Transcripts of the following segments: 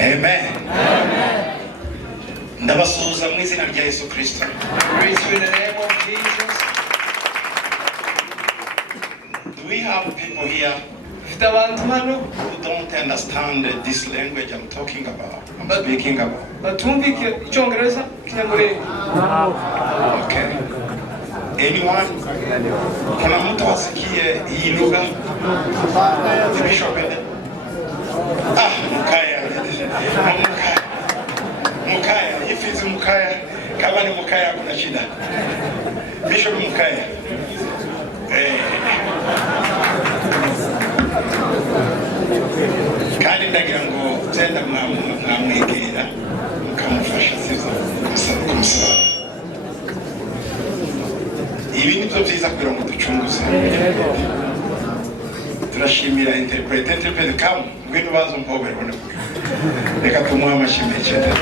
Amen. Ndabasuhuza mu izina rya Yesu Kristo. Praise you in the name of Jesus. Do we have people here Dufite abantu hano who don't understand this language I'm talking about? I'm speaking about. batumvike icyongereza kinyamurenge. Okay. Anyone? Kuna mtu asikie hii lugha? The bishop in there? Mukaya. Mukaya. If it's Mukaya, kama ni Mukaya kuna shida. Bishop Mukaya. Kandi ndagira ngo tenda mwamwegera mukamufasha sivyo kumusaba. Ibi ni byo byiza kugira ngo ducunguze. Turashimira interprete kamu ngwino bazo mpobera bone. Reka tumuha amashimwe cyane.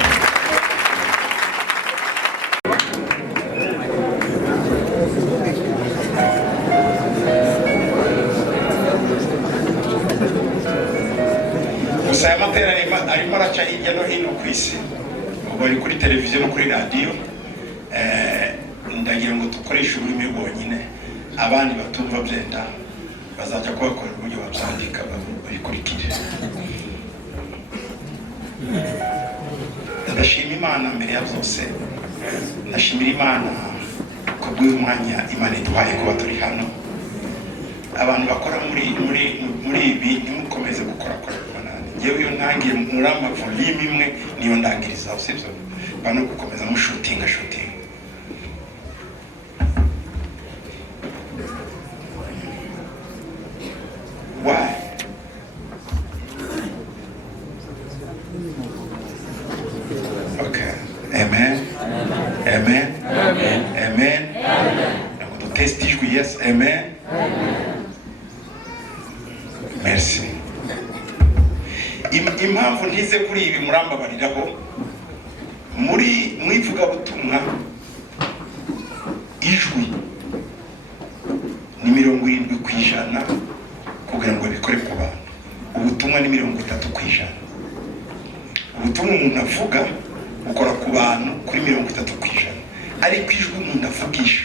Gusa amatera arimo araca hirya no hino ku isi. Bari kuri televiziyo no kuri radio. Ndagira ngo dukoreshe ururimi rwonyine abandi batumva byenda bazajya kubakora uburyo babyandika babikurikire. Ndashima Imana mbere ya byose. Ndashimira Imana ko bw'umwanya Imana iduhaye kuba turi hano. Abantu bakora muri ibi ntimukomeze gukora banani. Ngewe iyo ntangiye muri volume imwe niyo ndangiriza usibyo bano gukomeza mu shooting. Why? Okay. Amen. Amen. Amen. Amen. I'm going to test you. Yes. Amen. Merci. Impamvu ntize kuri ibi murambabariraho muri mwivuga butumwa ijwi ni 70% kugira ngo bikore ku bantu. Ubutumwa ni 30%. Ubutumwa umuntu avuga ukora ku bantu kuri 30%. Ariko ijwi umuntu avugisha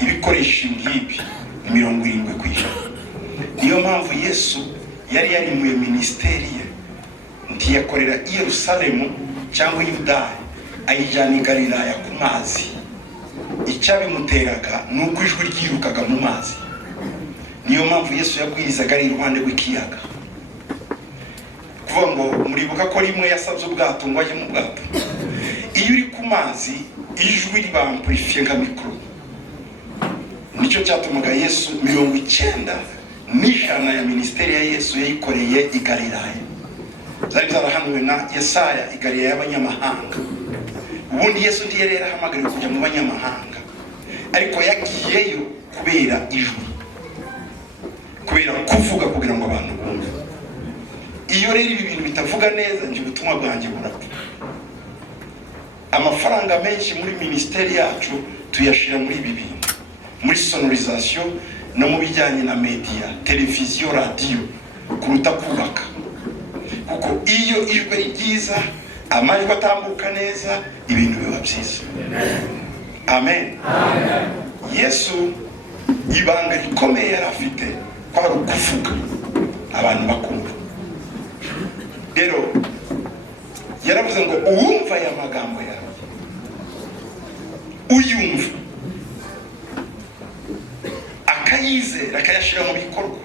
ibikoresho ngibi ni 70%. Niyo mpamvu Yesu yari yarimuye ministeri ye ntiyakorera i Yerusalemu cyangwa Yudaya ayijyana i Galilaya ku mazi. Icyabimuteraga nuko ijwi ryirukaga mu mazi. Niyo mpamvu Yesu yabwirizaga ari iruhande rw'ikiyaga. Kuvuga ngo muribuka ko rimwe yasabye ubwato ngo ajye mu bwato. Iyo uri ku mazi ijwi riba amplifié nka mikro. Nicyo cyatumaga Yesu 90% ya ministeri ya Yesu yayikoreye i Galilaya. Zari zarahanuwe na Yesaya i Galilaya y'abanyamahanga. Ubundi Yesu ndiye rero ahamagara kujya mu banyamahanga. Ariko yagiyeyo kubera ijwi. Kubera kuvuga kugira ngo abantu bumve. Iyo rero ibi bintu bitavuga neza nje ubutumwa bwanjye burapfa. Amafaranga menshi muri ministeri yacu tuyashira muri ibi bintu. Muri sonorisation no mu bijyanye na media, televiziyo, radio kuruta kubaka. Kuko iyo ijwi ryiza amajwi atambuka neza ibintu biba byiza. Amen. Amen. Yesu ibanga rikomeye yarafite kwa kuvuga abantu bakumva. Rero yaravuze ngo uwumva ya magambo yawe uyumva akayizera akayashira mu bikorwa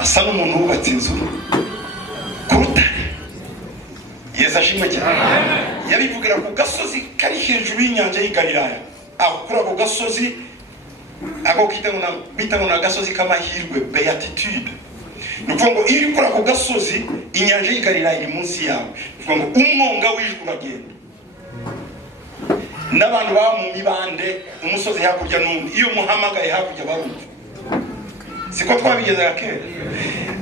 asa n'umuntu wubatse inzu ku rutare. Yesu ashimwe cyane. Yabivugira ku gasozi kari hejuru y'inyanja y'i Galilaya. Aho kuri ako gasozi ako bita na gasozi k'amahirwe, beatitude. Nukuvuga ngo iyo ukora ako gasozi inyanja y'i Galilaya iri munsi yawe. Nukuvuga ngo umwonga w'ijwi uragenda. N'abantu baba mu mibande umusozi hakurya n'undi iyo muhamagaye hakurya barumva. siko twabigezaga kera.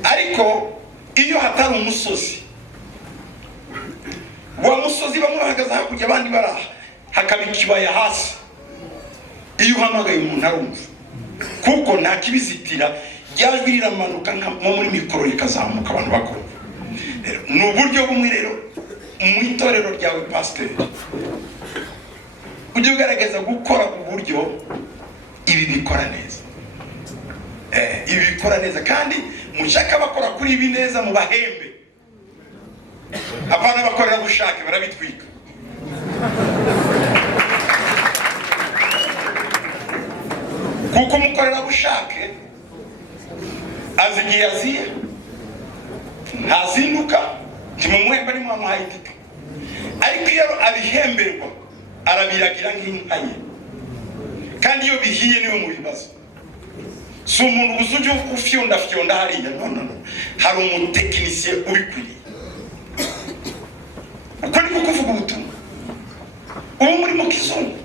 Ariko iyo hatari umusozi, wa musozi bamwe bahagaze hakurya abandi baraha, hakaba ikibaya hasi, iyo uhamagaye umuntu arumva, kuko nta kibizitira, ryajwi riramanuka nko muri mikoro rikazamuka abantu bakora. Ni uburyo bumwe rero mu itorero ryawe pasiteri, ujye ugaragaza gukora uburyo ibi bikora neza. Ibi bikora neza, kandi mushaka bakora kuri ibi neza mu bahembe. Abana bakorera bushake barabitwika. Kuko mukorera bushake azigiye aziye ntazinduka ntimumuhemba ni mwamuhaye itike, ariko iyo abihemberwa arabiragira nk'inka ye, kandi iyo bihiye niwe mu bibazo. Si umuntu uzuje ufyonda hariya, no, hari umutekinisiye ubikwiriye. Uko niko kuvuga ubutumwa. Ubu muri mu kizungu,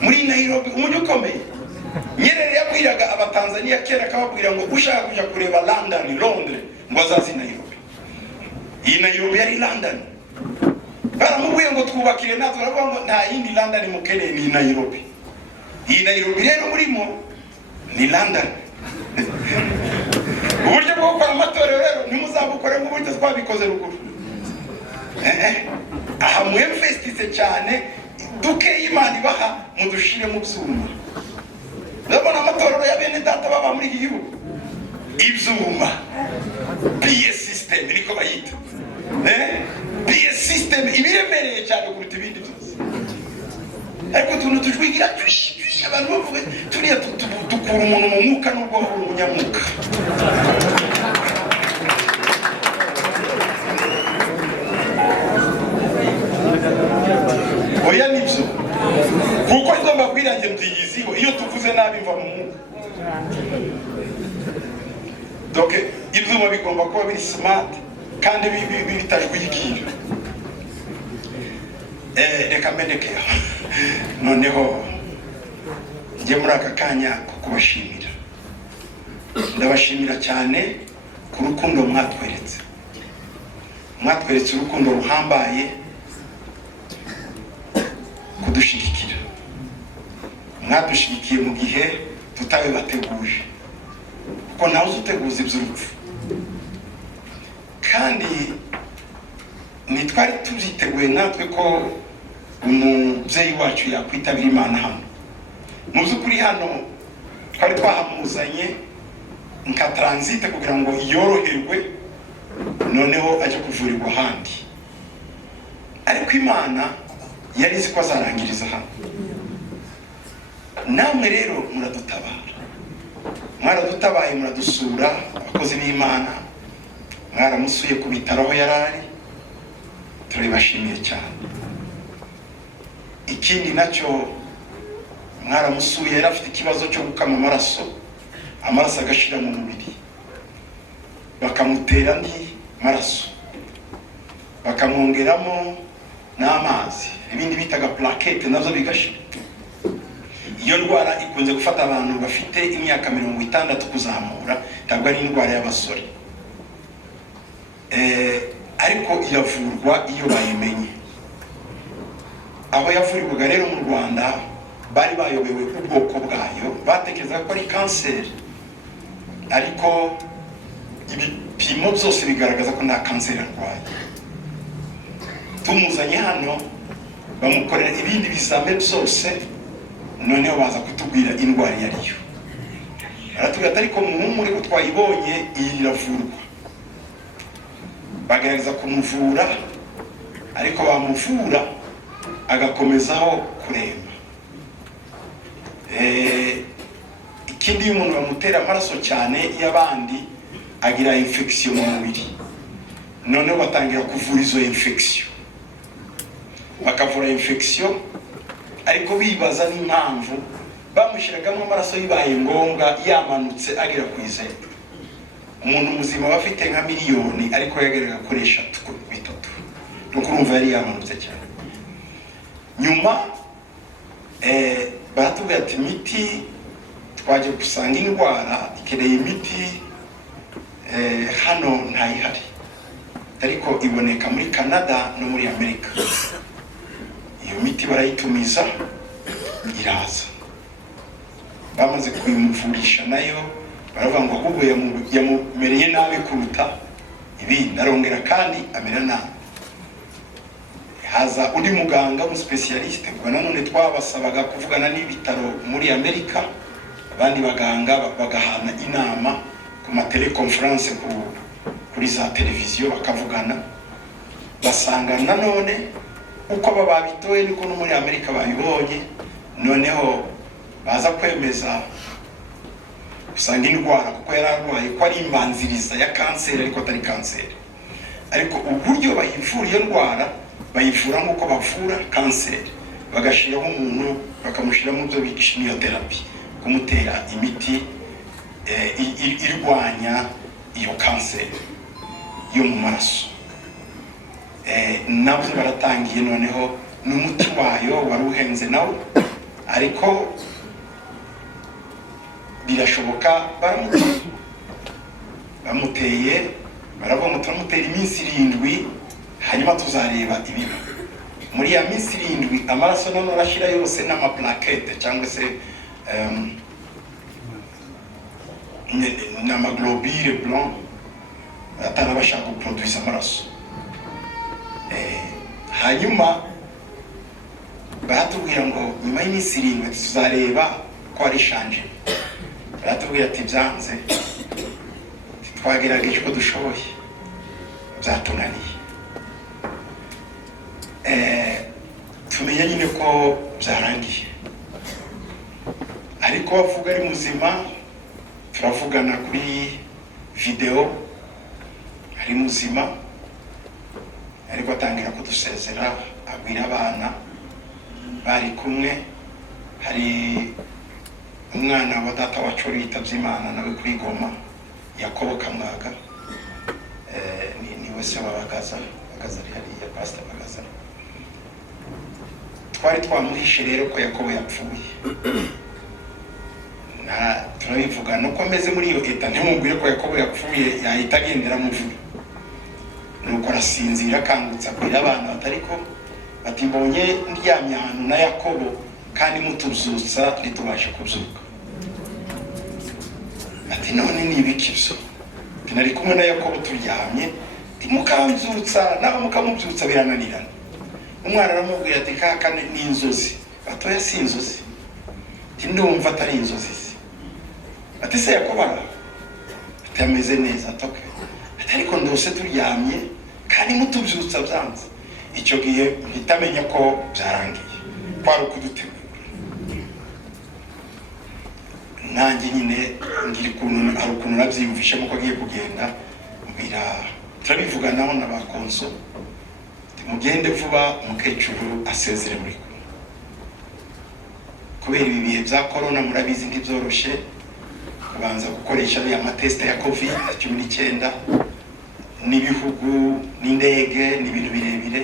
muri Nairobi, umujyi ukomeye, Nyerere yabwiraga abatanzania kera akababwira ngo ushaka kujya kureba London, Londres, ngo azazi Nairobi. Iyi Nairobi yari London. Baramubwiye ngo twubakire natwe, baravuga ngo nta yindi London mukeneye, ni Nairobi. Iyi Nairobi rero murimo ni London. Uburyo bwo gukora amatorero rero ntimuzabukore nk'uburyo twabikoze ruguru. Aha mwemvestise cyane, duke Imana ibaha mudushire mu byuma. Ndabona amatorero ya bene data baba muri iki gihugu, ibyuma, PS system niko bayita. PS system ibiremereye cyane kuruta ibindi byose. Ariko tuntu tujwigira abantu bavuga turiya dukura umuntu mu mwuka n'ubwo ari umunyamwuka. Oya nibyo, kuko izo mbabwirange mbiyiziho, iyo tuvuze nabi mva mu mwuka. Donc ibyuma bigomba kuba biri smart kandi bitajwigira. Reka mbendekeho noneho njye muri aka kanya ko kubashimira. Ndabashimira cyane ku rukundo mwatweretse. Mwatweretse urukundo ruhambaye, kudushigikira. Mwadushigikiye mu gihe tutabe bateguje, kuko nawe uteguza iby'urupfu, kandi nitwari tubyiteguye natwe ko umubyeyi wacu yakwitabira Imana hano. Mu by'ukuri hano twari twahamuzanye nka transite kugira ngo yoroherwe, noneho ajye kuvurirwa ahandi, ariko Imana yari izi ko azarangiriza hano. Namwe rero muradutabara, mwaradutabaye, muradusura, abakozi b'Imana mwaramusuye ku bitaro aho yarari, turabashimiye cyane. Ikindi nacyo mwaramusuye, yari afite ikibazo cyo gukama amaraso agashira mu mubiri, bakamutera andi maraso, bakamwongeramo n'amazi, ibindi bitaga plaquette nazo bigashira. Iyo ndwara ikunze gufata abantu bafite imyaka 60 kuzamura, ntabwo ari indwara y'abasore. Ariko iravurwa iyo bayimenye. Abo yavurirwaga rero mu Rwanda bari bayobewe ubwoko bwayo, batekereza ko ari kanseri, ariko ibipimo byose bigaragaza ko nta kanseri arwaye. Tumuzanye hano, bamukorera ibindi bizame byose, noneho baza kutubwira indwara yariyo. Aratubwira ariko muhumure ko twayibonye, iyi iravurwa. Bagerageza kumuvura, ariko bamuvura agakomezaho kuremba. Ikindi umuntu bamutera amaraso cyane y'abandi agira infection mu mubiri, noneho batangira kuvura izo infection, bakavura infection ariko bibaza n'impamvu bamushyiragamo amaraso yibaye ngombwa yamanutse agera ku izere. Umuntu muzima bafite nka miliyoni ariko yageraga kuri 3 bitatu, nuko urumva yari yamanutse cyane. Nyuma baratubwira ati imiti twaje gusanga indwara ikeneye imiti hano ntayihari, ariko iboneka muri Canada no muri Amerika. Iyo miti barayitumiza iraza, bamaze kuyimuvurisha nayo baravuga ngo ahubwo yamumereye nabi kuruta ibindi, arongera kandi amera nabi. Haza undi muganga mu specialiste, ubwo nanone twabasabaga kuvugana n'ibitaro muri Amerika, abandi baganga bagahana inama ku mateleconference kuri za televiziyo bakavugana, basanga nanone uko babitoye niko no muri Amerika bayibonye, noneho baza kwemeza usanga indwara kuko yararwaye ko ari imbanziriza ya kanseri ariko atari kanseri, ariko uburyo bayivura iyo ndwara bayivura nk'uko bavura kanseri, bagashiraho umuntu bakamushiramo byo bita chimiothérapie, kumutera imiti irwanya iyo kanseri yo mu maraso. Nabo baratangiye noneho n'umuti wayo wari uhenze nawo, ariko birashoboka bamuteye, baravuga ngo turamutera iminsi 7 hanyuma tuzareba ibiba. Muri ya minsi 7 amaraso none arashira yose n'amaplaquette cyangwa se n'amaglobule blanc atarabasha guproduisa amaraso. Hanyuma baratubwira ngo nyuma y'iminsi 7 tuzareba ko ari shanje. Baratubwira ati byanze, twagerageje ko dushoboye, byatunaniye. Tumenya nyine ko byarangiye, ariko bavuga ari muzima. Turavugana kuri video, ari muzima, ariko atangira kudusezera, abwira abana bari kumwe. Hari umwana wa data wacu yitabye Imana nawe kuri Goma, Yakobo Kamwaga, ni wese wabagaza hariya, Pastor Bagaza. Twari twamuhishe rero ko Yakobo yapfuye, na turabivuga nuko ameze muri iyo eta, ntimubwire ko Yakobo yapfuye yahita agendera mu vuri. Nuko arasinzira akangutsa kwira abana batariko bati mbonye ndyamye ahantu na Yakobo kandi mutubyutsa ritubashe kubyuka. Ati none ni ibikibyo, nari kumwe na Yakobo turyamye, mukambyutsa nawe mukamubyutsa birananirana. Umwana aramubwira ati kaka ni inzozi. Batoya si inzozi, ndumva atari inzozi. Ati se Yakobo ati ameze neza toke, ati ariko ndose turyamye kandi mutubyutsa byanze. Icyo gihe hitamenya ko byarangiye, kwari kudutegura. Nanjye nyine ngira ukuntu nabyiyumvishe muko agiye kugenda, mbira turabivuganaho n'abakonso, mugende vuba umukecuru asezere muri kumwe. Kubera ibi bihe bya corona murabizi ntibyoroshe, kubanza gukoresha ya mateste ya COVID-19 n'ibihugu n'indege n'ibintu birebire,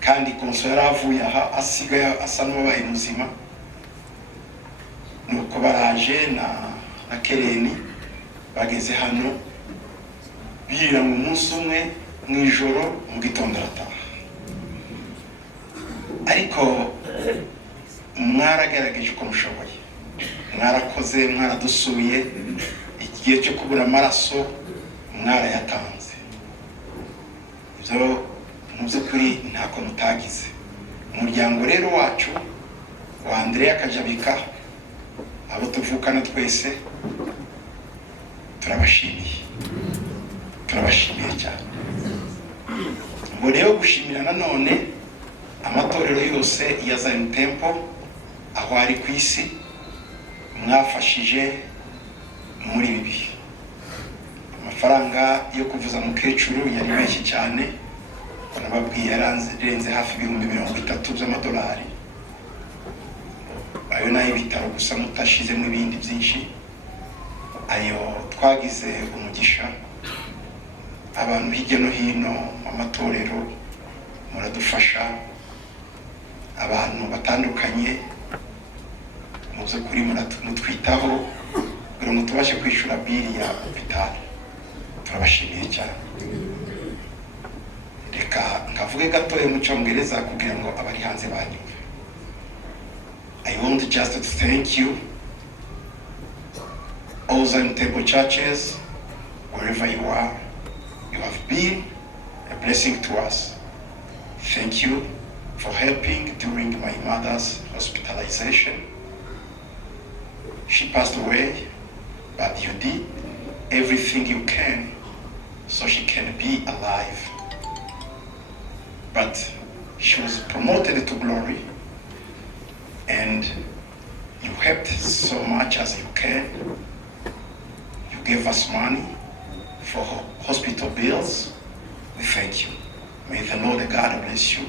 kandi konso yaravuye aha asigaye asa n'uwabaye muzima. Nuko baraje na Kereni bageze hano, bira mu munsi umwe mw'ijoro, mu gitondo arataha. Ariko mwaragerageje uko mushoboye, mwarakoze, mwaradusuye. Igihe cyo kubura amaraso mwarayatanze, ibyo mu by'ukuri ntako mutagize. Umuryango rero wacu wa Andrea Kajabika, abo tuvukana twese, turabashimiye cyane. Ngo rero gushimira nanone amatorero yose ya Zion Temple aho ari ku isi, mwafashije muri ibi bihe. Amafaranga yo kuvuza mukecuru yari menshi cyane, nababwiye yarenze hafi ibihumbi 30 by'amadolari. Ayo nayo ibitaro gusa mutashizemo ibindi byinshi. Ayo twagize umugisha, abantu hirya no hino amatorero muradufasha, abantu batandukanye mu by'ukuri mutwitaho kugira ngo tubashe kwishura bili ya hospital. Turabashimiye cyane. Reka ngavuge gatoya mu cyongereza kugira ngo abari hanze banyumve. I want just to thank you, all Zion Temple churches, wherever you are. You have been a blessing to us. Thank you for helping during my mother's hospitalization. She passed away, but you did everything you can so she can be alive. But she was promoted to glory, and you helped so much as you can. You gave us money for hospital bills. We thank you. May the Lord God bless you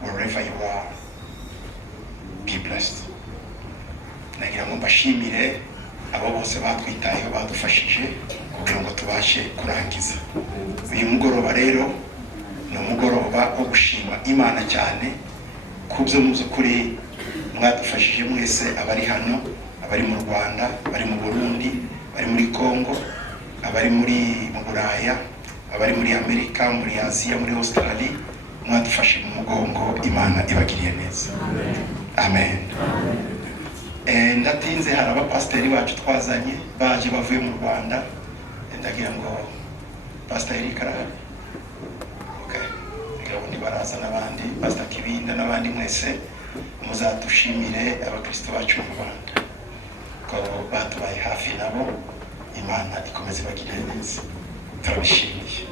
wherever you are. Be blessed. Nagira ngo mbashimire abo bose batwitayeho badufashije kugira ngo tubashe kurangiza uyu mugoroba. Rero ni umugoroba wo gushima Imana cyane kubyo mu by'ukuri mwadufashije mwese, abari hano, abari mu Rwanda, abari mu Burundi, abari muri Congo, abari mu Buraya, abari muri Amerika, muri Aziya, muri Australia. Mwadufashe mu mugongo. Imana ibagiriye neza. Amen. Ndatinze, hari abapasiteri bacu twazanye baje bavuye mu Rwanda. Ndagira ngo pasiteri karahari. Okay. Ndagira baraza n'abandi, Pastor Kibinda n'abandi mwese muzadushimire abakristo bacu mu Rwanda ko batubaye hafi nabo. Imana ikomeze bagirire neza. Turabishimiye.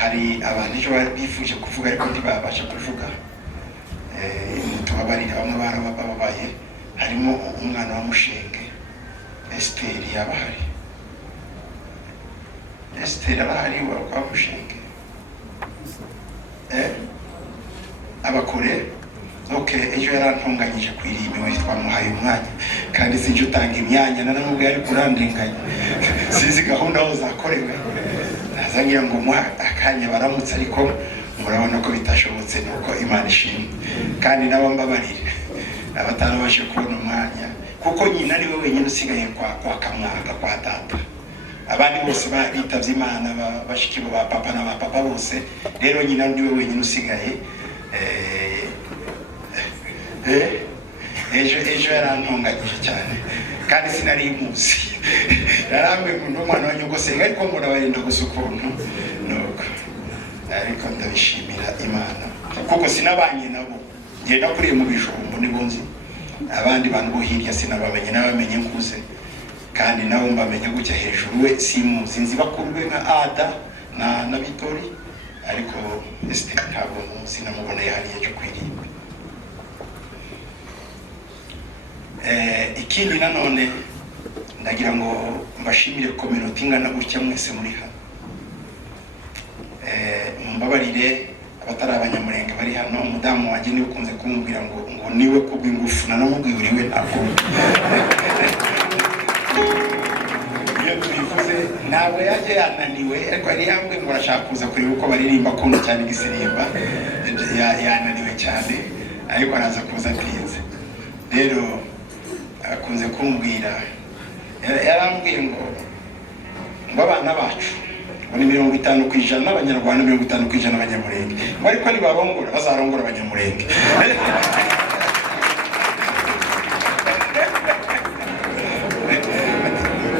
Hari abantu ejo bifuje kuvuga ariko ntibabasha kuvuga. Tubabarira bamwe barababaye. Harimo umwana wa Mushenge, Esther yabahari. Esther abahari wa Mushenge. Abakure. Okay, ejo yarantunganyije kwirima we twamuhaye umwanya kandi sinje utanga imyanya naramubwiye ari kurandenganya. Sizi gahunda aho zakorewe. Nazangira ngo akanya baramutse ariko murabona ko bitashobotse, nuko Imana ishimwe. Kandi nabo mbabarire abatarabashe kubona umwanya kuko nyina ari we wenyine usigaye kwa kamwaka kwa data. Abandi bose bitavye Imana, bashiki bo ba papa na ba papa bose. Rero nyina ndi we wenyine usigaye. Ejo yarantunganyije cyane kandi sinari muzi. Yarambwe ngo umwana wa nyogose ariko murabarinda gusukuntu nuko. Ariko ndabishimira Imana kuko sinabanye nabo. Ngenda kuriye mu bijumbo nibo nzi. Abandi bantu bo hirya sinabamenye, nabamenye nkuze kandi nabo mbamenye gutya hejuru. We simuzi, nzi bakurwe nka Ada na Vitori, ariko Esther ntabwo sinamubona yahariye cyo kwirimba. Ikindi nanone ndagira ngo mbashimire community ingana gutya mwese muri hano. Mbabarire abatari abanyamurenge bari hano. Umudamu wanjye niwe ukunze kumubwira ngo niwe kubw'ingufu, nanamubwiye uriwe ntabwo. Iyo tubivuze ntabwo yaje yananiwe, ariko yari yambwiye ngo arashaka kuza kureba uko baririmba, akunda cyane igisirimba. Yananiwe cyane ariko araza kuza atinze. Rero akunze kumbwira, yarambwiye ngo abana bacu ni 50% abanyarwanda, 50% abanyamurenge. Ngo ariko nibarongora bazarongora abanyamurenge.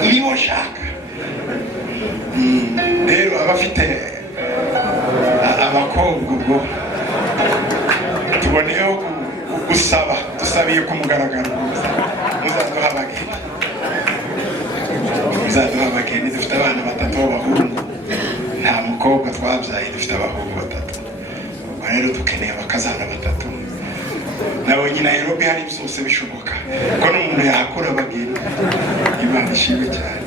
Nibo shaka. Rero abafite abakobwa ubwo tuboneyeho gusaba, dusabiye ku mugaragaro. Muzaduha abageni. Muzaduha abageni. Dufite abana 3 b'abahungu, nta mukobwa twabyaye, dufite abahungu 3. Ubwo rero dukeneye abakazana 3. Nabo nyina Nairobi hari byose bishoboka ko n'umuntu yakora abageni. Imana ishimwe cyane.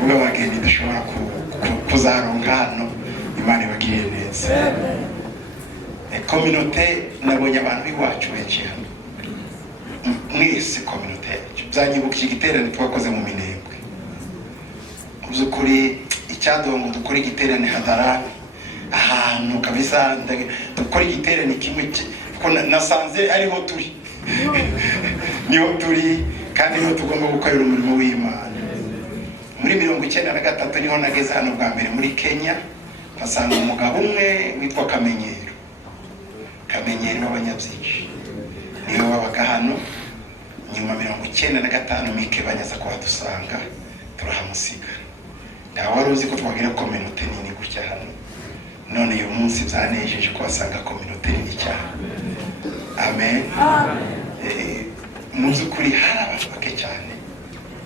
Ubwo abageni dushobora kuzaronka hano. Imana ibagiriye neza. Communauté nabonye abantu biwacu benshi hano. Mwese communauté byanyibukije igiterane twakoze mu Minembwe. Uzukuri icyadongo dukora igiterane hadarani ahantu kabisa. Dukora igiterane kimwe ko nasanze ariho turi. niho turi kandi niho tugomba gukorera umurimo w'Imana. Muri 1993 niho nageze hano bwa mbere muri Kenya, nkasanga umugabo umwe witwa Kamenyero w'Abanyabyinshi, niho wabaga hano. Nyuma 1995 Mike banyaza kuhadusanga, turahamusiga. Ntawe wari uzi ko twagira community nini gutya hano. None uyu munsi byanejeje kuhasanga community nini cyane. Amen. Mu by'ukuri hari abantu bake cyane,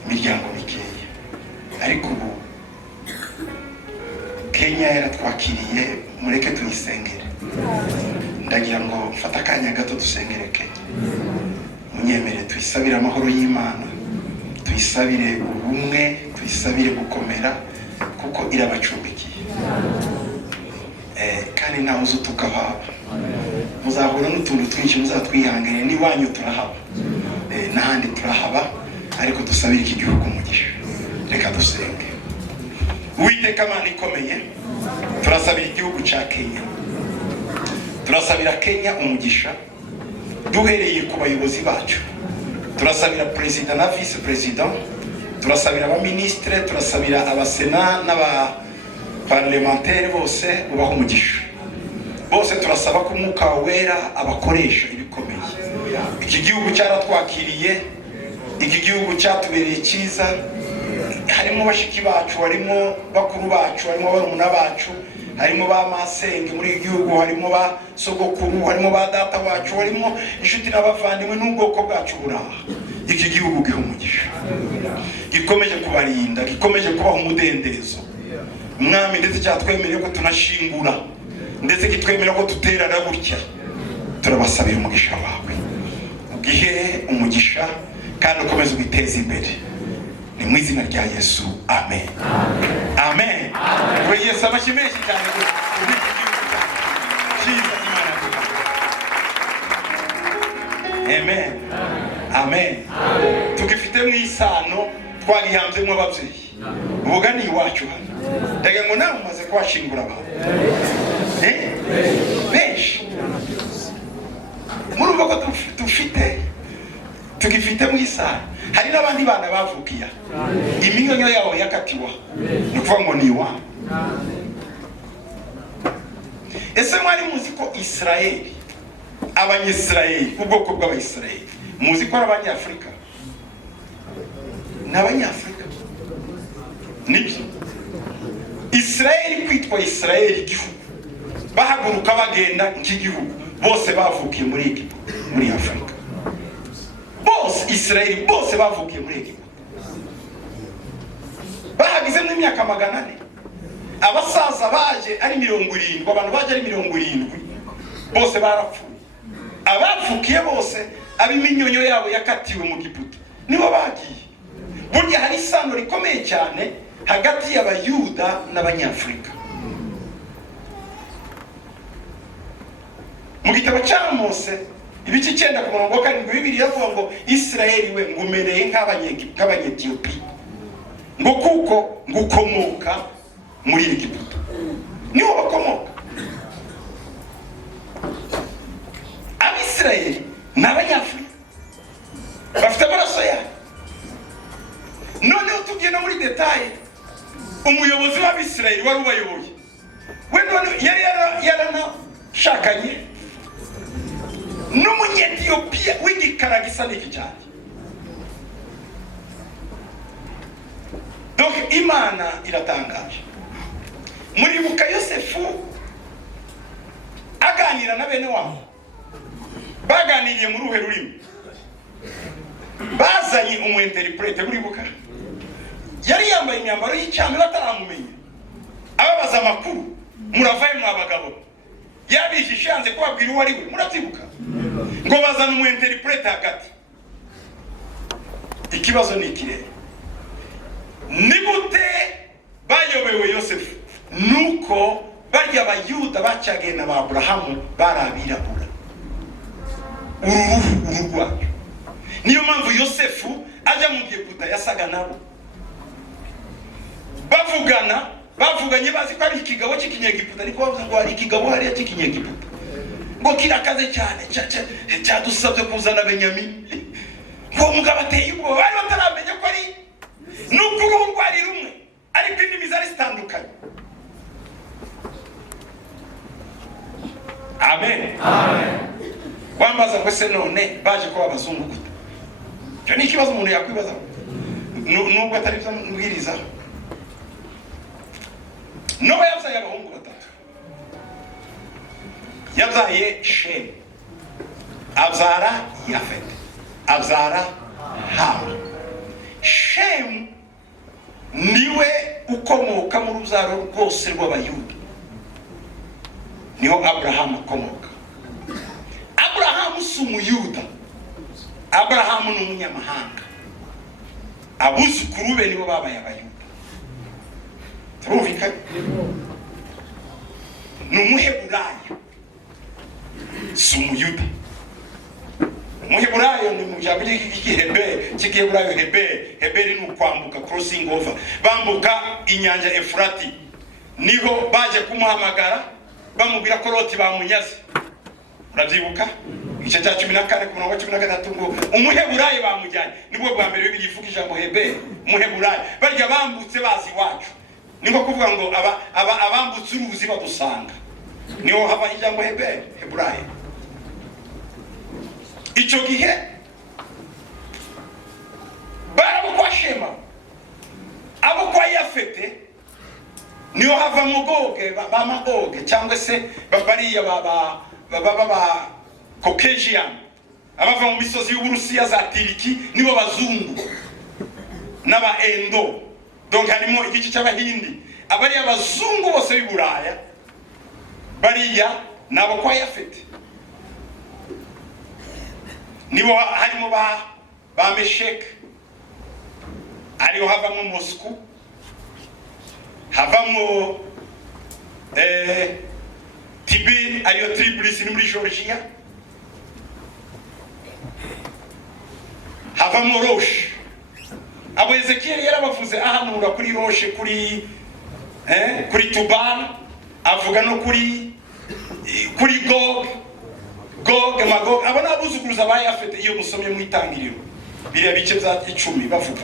imiryango mikeya, ariko ubu Kenya yaratwakiriye, mureke tuyisengere. Ndagira ngo mfata akanya gato dusengere Kenya. Munyemere tuyisabire amahoro y'Imana, tuyisabire ubumwe, tuyisabire gukomera, kuko irabacumbikiye. Kandi ntawe uzi tukahaba. Muzahura n'utuntu twinshi muzatwihangire, n'iwanyu turahaba, n'ahandi turahaba, ariko dusabire iki gihugu umugisha. Reka dusenge. Uwiteka Mana ikomeye, turasabira igihugu cya Kenya, turasabira Kenya umugisha, duhereye ku bayobozi bacu. Turasabira perezida na vice perezida, turasabira abaministre, turasabira abasena n'aba parlementaire bose ubaho umugisha. Bose turasaba ko umwuka wera abakoresha ibikomeye. Iki gihugu cyaratwakiriye, iki gihugu cyatubereye cyiza, harimo bashiki bacu, harimo bakuru bacu, harimo barumuna bacu, harimo ba masenge muri iki gihugu, harimo ba sogokuru, harimo ba data wacu, harimo inshuti n'abavandimwe n'ubwoko bwacu buraha. Iki gihugu giha umugisha, gikomeje kubarinda, gikomeje kubaha umudendezo. Mwami, ndetse cyatwemereye ko tunashingura, ndetse kitwemerera ko duterana gutya. Turabasabira umugisha wawe, ugihe umugisha kandi ukomeze ubiteze imbere. Ni mu izina rya Yesu, amen. Amen. We Yesu abashimeshi cyane kuri iki gihugu cyiza Imana yaduhaye. Amen. Amen. Tugifite mu isano twagihambye mu ababyeyi. Ubuga ni iwacu hano. Ndagira ngo nawe umaze kuhashingura abantu. Benshi. Murumva ko tugifite mu isano. Hari n'abandi bana bavukiye, iminyonyo yabo yakatiwa, ni ukuvuga ngo ni iwabo. Ese mwari muzi ko Israeli, Abanyisraeli, ubwoko bw'Abayisraeli, muzi ko ari Abanyafurika? Ni Abanyafurika. Nibyo. Israeli kwitwa Israeli igihugu, bahaguruka bagenda nk'igihugu, bose bavukiye muri Afurika. Bose Israeli bose bavukiye muri Egiputa. Bahagize n'imyaka 400. Abasaza baje ari 70, abantu baje ari 70, bose barapfuye. Abavukiye bose abiminyonyo yabo yakatiwe mu Egiputa nibo bagiye. Burya hari isano rikomeye cyane hagati y'Abayuda n'Abanyafurika. Mu gitabo cya Mose ibice 9:7 Bibiliya yavuga ngo Israeli we ngumereye nk'Abanyetiyopiya, ngo kuko ngukomoka muri Egiputa. Niho bakomoka. Abisirayeli n'Abanyafurika bafite amaraso yabo. Noneho tugenda muri detaye, umuyobozi w'Abisirayeli wari ubayoboye, we none yari yaranashakanye n'Umunyetiyopiya w'igikara gisa n'iki cyane. Donc Imana iratangaje. Muribuka Yosefu aganira na bene wabo, baganiriye mu ruhe rurimi, bazanye umu-interprete. Muribuka yari yambaye imyambaro y'icyami bataramumenya, ababaza amakuru, muravaye mwa bagabo, yabijishe yanze kubabwira uwo ari we. Murabyibuka ngo bazana umu-interprete hagati. Ikibazo ni ikirere, ni gute bayobewe Yosefu? Nuko barya Abayuda bacagenda ba Aburahamu barabirabura uruhu rwacu. Niyo mpamvu Yosefu ajya mu Egiputa yasaga nabo. Bavuganye bazi ko ari ikigabo cy'Ikinyegiputa, ariko bavuze ngo hari ikigabo hariya cy'Ikinyegiputa. ngo kirakaze cyane cyadusabye kuzana Benyamini. Ngo mugabo ateye ubwoba, bari bataramenya ko ari n'ubwo urwari rumwe ariko indimi zari zitandukanye. Amen. Amen. Wambaza ngo se none baje kuba abazungu gute? Cyo ni ikibazo umuntu yakwibaza. Nubwo atari byo mbwiriza. Nowa yabyaye abahungu batatu. Yabyaye Shemu, abyara Yafeti, abyara Hamu. Shemu niwe ukomoka mu rubyaro rwose rw'Abayuda. Niho Abrahamu akomoka. Abrahamu si umuyuda, Abrahamu ni umunyamahanga. Abuzukuru be nibo babaye Abayuda. Turumvikanye? Ni umuheburayo, si umuyuda. Umuheburayo ni mu jambo cy'Igiheburayo Heberi ni ukwambuka, crossing over. Bambuka inyanja Efurati, niho baje kumuhamagara bamubwira ko Loti bamunyaze. Urabyibuka? Igice cya 14 ku murongo wa 13 ngo umuheburayo bamujyanye. Nibwo bwa mbere Bibiliya ivuga ijambo Heberi, umuheburayo. Barya bambutse bazi wacu. Niko kuvuga ngo abambutse uruzi badusanga. Niho hava ijambo Heberi, Heburayo. Icyo gihe barabukwa Shema, abo kwa Yafete niho hava Mugoge, ba Magoge cyangwa se bariya baba Caucasian, abava mu misozi y'Uburusiya za Tiriki, nibo bazungu n'aba Endo. Donc harimo igice cy'Abahindi, abari abazungu bose b'Iburaya bariya nabo kwa Yafete. Nibo harimo ba Meshek, ariho havamo Moscow, havamo Tibet, ariyo Tbilisi ni muri Georgia, havamo Rosh. Abo Ezekiel yarabavuze ahanura kuri Rosh, kuri Tubal, avuga no kuri Gog, Magog. Abo nabuzukuruza ba Yafete iyo musomye mu Itangiriro biriya bice bya 10 bavuga.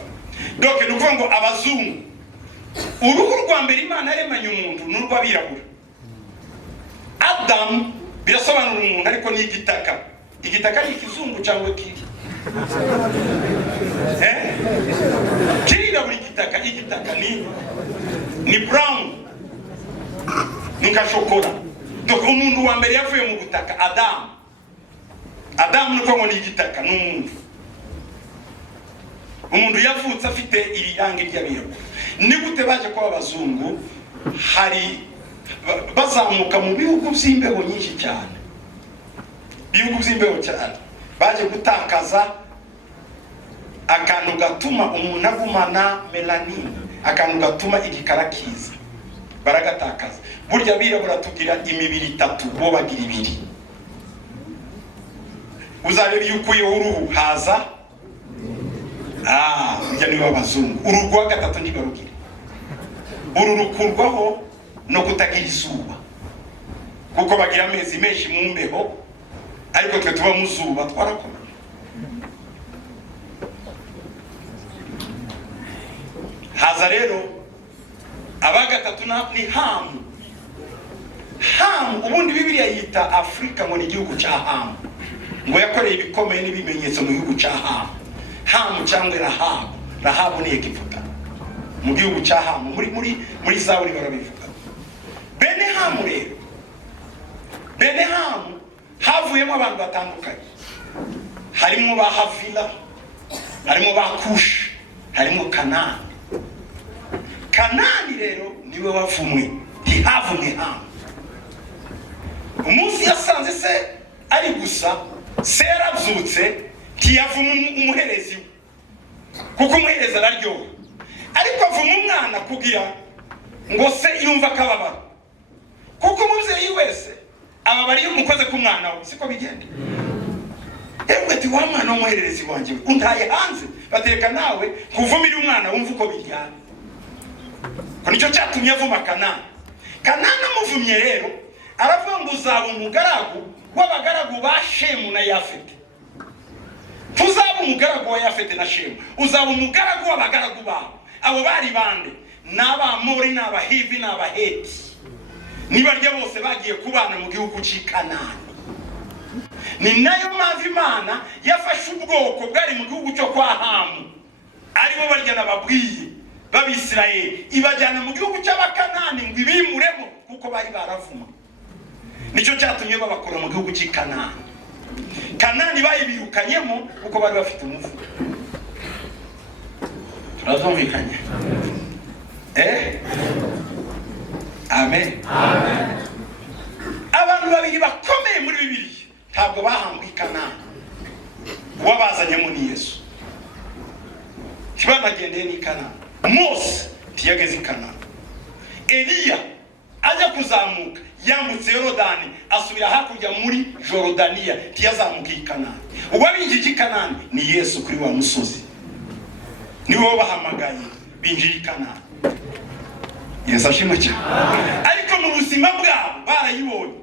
Donc nukuvuga ngo abazungu, uruhu rwa mbere Imana yaremanye umuntu n'urw'abirabura. Adam birasobanura umuntu ariko ni igitaka. Igitaka ni ikizungu cyangwa kiri kirira buri gitaka. Igitaka ni brown, ni ka shokora. Donc umuntu wa mbere yavuye mu butaka Adam nuko ngo ni igitaka n'umuntu. Umuntu yavutse afite irirangi ry'abirabura. Ni gute baje kwa abazungu? Hari bazamuka mu bihugu by'imbeho nyinshi cyane, bihugu by'imbeho cyane, baje gutakaza akantu gatuma umuntu agumana melanine, akantu gatuma igikara kiza, baragatakaza. Burya birabura tugira imibiri 3, bo bagira 2. Uzarebe yuko iyo uruhu haza burya niwe abazungu. Uruhu rwa gatatu ntibarugira. Uru rukurwaho no kutagira izuba, kuko bagira amezi menshi mu mbeho, ariko twe tuba mu zuba twarakomeye. Haza rero abagatatu ni Hamu. Ubundi Bibiliya yita Afrika ngo ni igihugu cya Hamu, ngo yakoreye ibikomeye n'ibimenyetso mu gihugu cya Hamu cyangwa Rahabu ni Egiputa, mu gihugu cya Hamu. Muri Zaburi barabivuga. Bene Hamu havuyemo abantu batandukanye. Harimo ba Havila, harimo ba Kushi, harimo Kanani. Kanani rero niwe wavumwe, ntihavumwe Hamu. Umunsi yasanze se ari gusa, se yarabyutse ntiyavuma umuherezi we, kuko umuherezi araryoha, ariko avuma umwana kugira ngo se yumva akababaro, kuko umubyeyi wese ababari iyo umukoze ku mwana we, siko bigenda. Yewe ati wa mwana w'umuherezi wanjye untaye hanze, bateka nawe kuvumira umwana wumva uko biryana. Ko nicyo cyatumye avuma Kanani. Kanani amuvumye rero aravuga ngo uzaba umugaragu w'abagaragu ba Shemu na Yafeti. Tuzaba umugaragu wa Yafeti na Shemu, uzaba umugaragu w'abagaragu babo. Abo bari bande? N'Abamori, n'Abahivi, n'Abaheti. Nibarya bose bagiye kubana mu gihugu cy'i Kanani. Ni nayo mpamvu Imana yafashe ubwoko bwari mu gihugu cyo kwa Hamu, aribo barya n'ababwiye b'Abisirayeli, ibajyana mu gihugu cy'Abakanani ngo ibimuremo kuko bari baravuma. Nicyo cyatumye babakura mu gihugu cy'i Kanani. Kanani bayibirukanyemo kuko bari bafite umuvu. Turazumvikanye? Amen. Amen. Abantu babiri bakomeye muri Bibiliya ntabwo bahambwe i Kanani. Wabazanyemo ni Yesu. Kibanagendeye ni Kanani. Mose ntiyageze i Kanani. Eliya ajya kuzamuka yambutse Yorodani asubira hakurya muri Jorodaniya, ntiyazamuka i Kanani. Uwabinjije i Kanani ni Yesu kuri wa musozi. Niwe bahamagaye binjira i Kanani. Yesu ashimwe cyane. Ariko mu buzima bwabo barayibonye.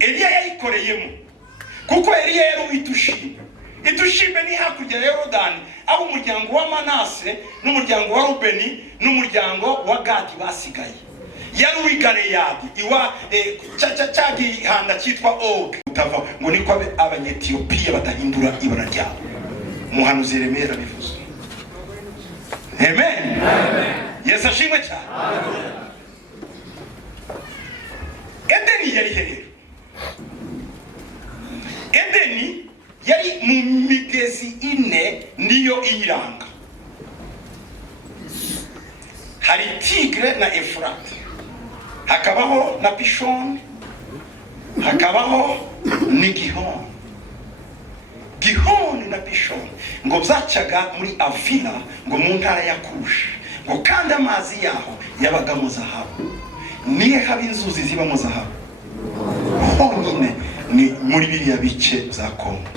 Eliya yayikoreyemo kuko Eliya yari uwitushime. Itushime ni hakurya ya Yorodani, aho umuryango wa Manase n'umuryango wa Rubeni n'umuryango wa Gadi basigaye. Yari uw'i Galeyadi iwa cyagihanda cyitwa Og. Utava ngo niko Abanyetiyopiya batahindura ibara ryabo. Umuhanuzi Yeremiya arabivuze. Amen. Amen. Yesu ashimwe cyane. Amen. Edeni yari herero. Edeni yari mu migezi ine niyo iyiranga. Hari Tigre na Efurate, hakabaho na Pishoni, hakabaho ni Gihoni. Gihoni na Pishoni ngo byacaga muri Avila, ngo mu ntara ya Kushi, ngo kandi amazi yaho yabagamo zahabu. Niye haba inzuzi zibamo zahabu honyine ni muri biriya bice za Kongo.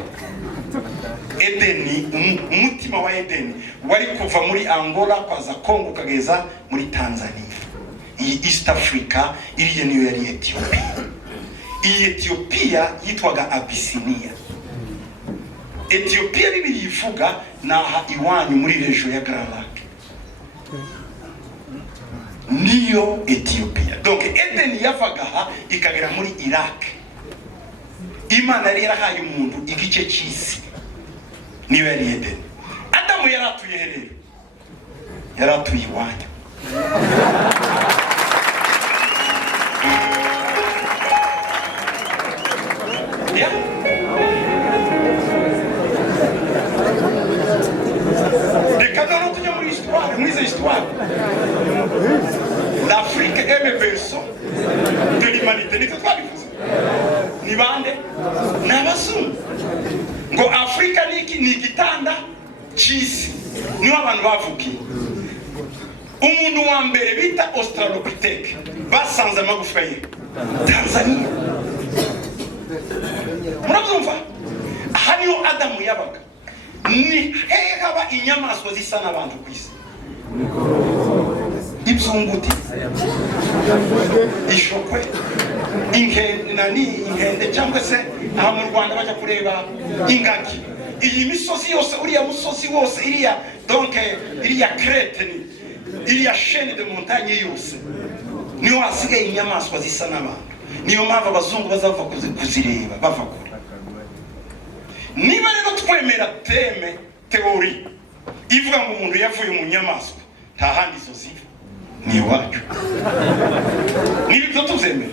Edeni, umutima wa Edeni wari kuva muri Angola kwaza Kongo kageza muri Tanzania. Iyi East Africa iriya niyo yari Ethiopia. Iyi Ethiopia yitwaga Abyssinia. Ethiopia Bibiri ivuga naha iwanyu muri region ya Grand Lac. Niyo Ethiopia. Donc Edeni yavaga aha ikagera muri Iraq. Imana yari yarahaye umuntu igice cy'isi. Niyo yari Edeni. Adamu yaratuye herero. Yaratuye iwanyu. Yeah. L'Afrique est le berceau de l'humanité. Ni tutwa bivuze. Ni bande? N'abazungu. Ngo Afrika ni igitanda cy'isi. Niho abantu bavukiye. Umuntu wa mbere bita Australopithèque basanze amagufwa ye Tanzania. Murabyumva? Aha niho Adamu yabaga. Ni hehe haba inyamaswa zisa n'abantu ku isi? Ibzunguti, ishokwe, inkende cyangwa se aha mu Rwanda bajya kureba ingagi. Iyi misozi yose, uriya musozi wose, iriya donc iriya crête ni iriya chaîne de montagne yose niho hasigaye inyamaswa zisa n'abantu. Niyo mpamvu abazungu bazava kuzireba bava kure. Niba rero twemera teori ivuga ngo umuntu yavuye mu nyamaswa, nta handi zo ziva ni iwacu. Nibyo tuzemera.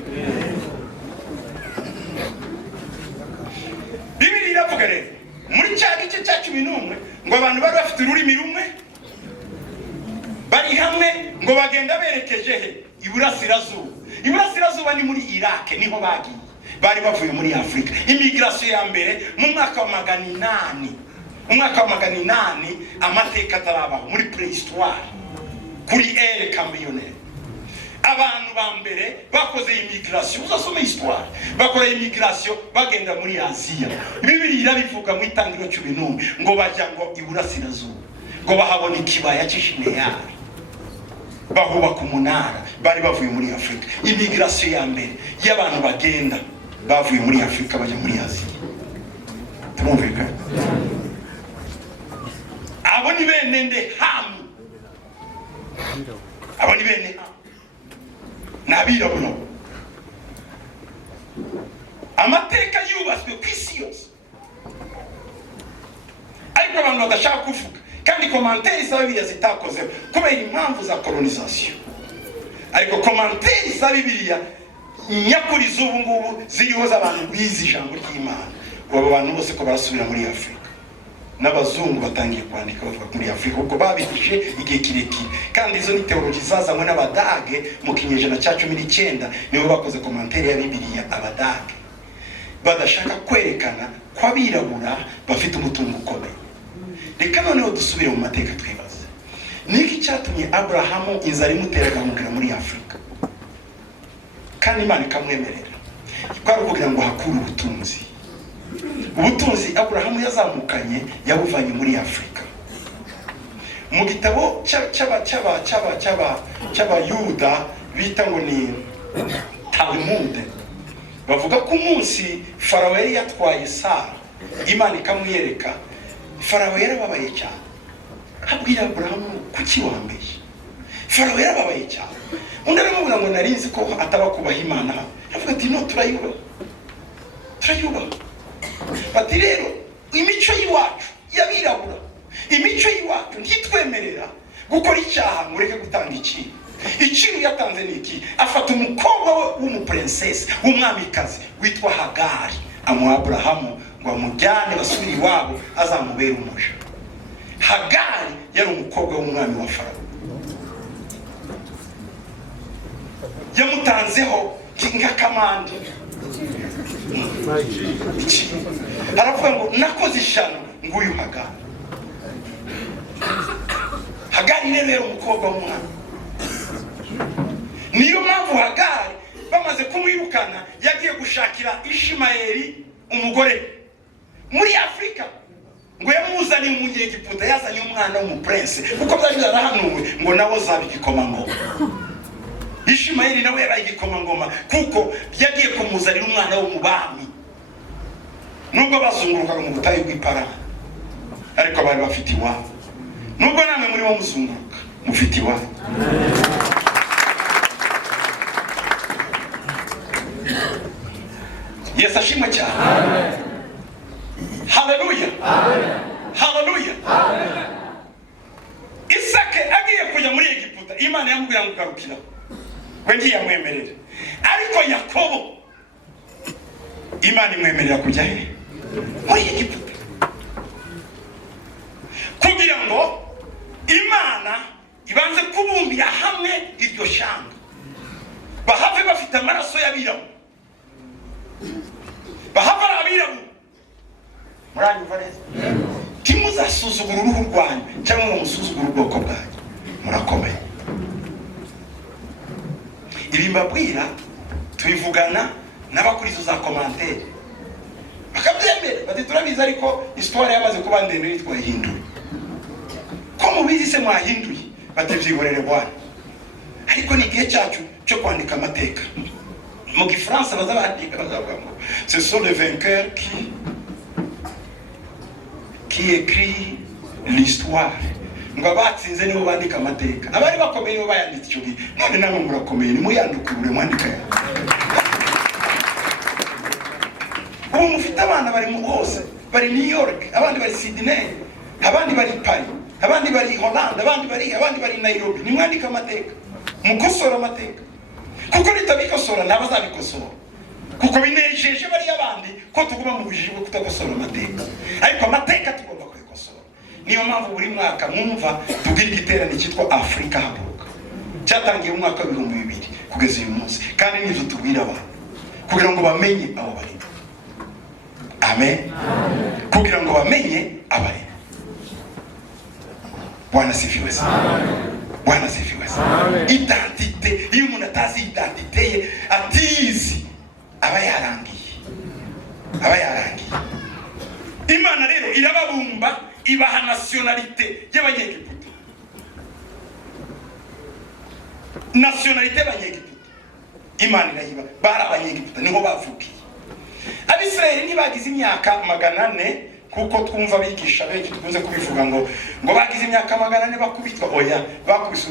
Bibiri iravuga rero muri cya gice cya 11 ngo abantu bari bafite ururimi rumwe, bari hamwe ngo bagenda berekeje he? Iburasirazuba. Iburasirazuba ni muri Iraq, niho bagiye. Bari bavuye muri Afrika. Immigration ya mbere mu mwaka wa 800. Umwaka wa 800 amateka tarabaho muri prehistoire kuri El Cambriolais. Abantu ba mbere bakoze immigration, uzasoma histoire, bakora immigration bagenda muri Asia. Bibiri irabivuga mu Itangiriro 11 ngo bajya ngo iburasirazuba, ngo bahabona ikibaya cy'Ishineyari, bahubaka umunara. Bari bavuye muri Afrika. Immigration ya mbere y'abantu bagenda bavuye muri Afrika bajya muri Aziya. Tumumvikana? Abo ni bene nde? Hamu. Abo ni bene Hamu. N'abirabura. Amateka yubatswe ku isi yose, ariko abantu badashaka kuvuga, kandi komanteri za Bibiliya zitakozeho kubera impamvu za colonisation. Ariko komanteri za Bibiliya nyakuri z'ubu ngubu ziriho z'abantu bizi ijambo ry'Imana. Abo bantu bose ko barasubira muri Afrika, n'abazungu batangiye kwandika bavuga muri Afrika kuko babihije igihe kirekire, kandi izo ni teologi zazanywe n'Abadage mu kinyejana cya 19 nibo bakoze komanteri ya Bibiliya. Abadage badashaka kwerekana ko abirabura bafite umutungo ukomeye. Reka noneho dusubire mu mateka twibaze, niki cyatumye Abrahamu inzara imutera akamugera muri Afrika kandi Imana ikamwemerera? Kwari kugira ngo hakure ubutunzi. Ubutunzi Abrahamu yazamukanye yabuvanye muri Afrika. Mu gitabo cy'Abayuda bita ngo ni Talmud, bavuga ko umunsi Farawo yari yatwaye Sara, Imana ikamwiyereka, Farawo yarababaye cyane. Abwira Abrahamu, kuki wambeshye? Farawo yarababaye cyane. Undi aramubwira ngo narinzi ko ataba kubaha Imana. Avuga ati no, turayubaha. Bati rero imico y'iwacu y'abirabura, imico y'iwacu ntitwemerera gukora icyaha ngo ureke gutanga ikintu. Ikintu yatanze ni iki? Afata umukobwa w'umuprincess w'umwamikazi witwa Hagari, amuha Abrahamu ngo amujyane basubire iwabo azamubera umuja. Hagari yari umukobwa w'umwami wa Farawo. Yamutanzeho nk'akamande. Aravuga ngo nakoze ishano nguyu Hagari. Hagari rero yari umukobwa w'umwami. Niyo mpamvu Hagari bamaze kumwirukana yagiye gushakira Ishimayeli umugore muri Afrika, ngo yamuzaniye umunyegiputa, yazanye umwana w'umuprince kuko byari byarahanuwe ngo nawe azaba igikomangoma. Ishimayeli nawe yari igikomangoma kuko yagiye kumuzanira umwana wo mu bami. Nubwo bazungurukaga mu butayu bw'Iparani, ariko bari bafite iwabo. Nubwo namwe muri bo muzunguruka mufite iwabo. Yesu ashimwe cyane. Amen. Haleluya. Amen. Haleluya. Amen. Isake agiye kujya muri Egiputa, Imana yamubwira ngo garukira. We ngiye amwemerera. Ariko Yakobo, Imana imwemerera kujya he? Muri Egiputa. Kugira ngo Imana ibanze kubumbira hamwe iryo shanga, bahave bafite amaraso y'abirabura, bahava abirabura. Muranyumva neza? Timuzasuzugura uruhu rwanyu cyangwa ngo musuzugure ubwoko bwanyu. Murakomeye. Ibi mbabwira tubivugana n'abakurizo za komanteri bakabyemera, bati turabizi ariko histoire yamaze kuba ndende yitwa ihinduye. Ko mubizi se mwahinduye? Bati byihorere bwana. Ariko ni igihe cyacu cyo kwandika amateka. Mu Gifaransa bazabandika bazavuga ngo ce sont les vainqueurs qui écrit l'histoire. Ngo abatsinze nibo bandika amateka, abari bakomeye nibo bayanditse icyo gihe. None namwe murakomeye, nimuyandukure mwandika ya. Ubu mufite abana bari mu hose, bari New York, abandi bari Sydney, abandi bari Paris, abandi bari Holland, abandi bari Nairobi. Nimwandika amateka, mukosora amateka, kuko nitabikosora nabazabikosora, kuko binejeje bari abandi ko tuguma mu bujiji bwo kutakosora amateka. Ariko amateka tugomba kwikosora. Niyo mpamvu buri mwaka mwumva tugira igiterane cyitwa Afrika Haguruka, cyatangiye mu mwaka wa 2000 kugeza uyu munsi, kandi nizo tubwira abantu kugira ngo bamenye abo bari. Amen. Kugira ngo bamenye abari. Bwana sifiwe sana. Bwana sifiwe sana. Identite, iyo umuntu atazi identite ye atizi aba yarangiye. Imana rero irababumba ibaha nationalité y'abanyegiputa. Nationalité y'abanyegiputa Imana irayiba, bari abanyegiputa niho bavukiye. Abisirayeli ntibagize imyaka 400 kuko twumva bigisha benshi tukunze kubivuga ngo bagize imyaka 400 bakubitwa. Oya, bakubise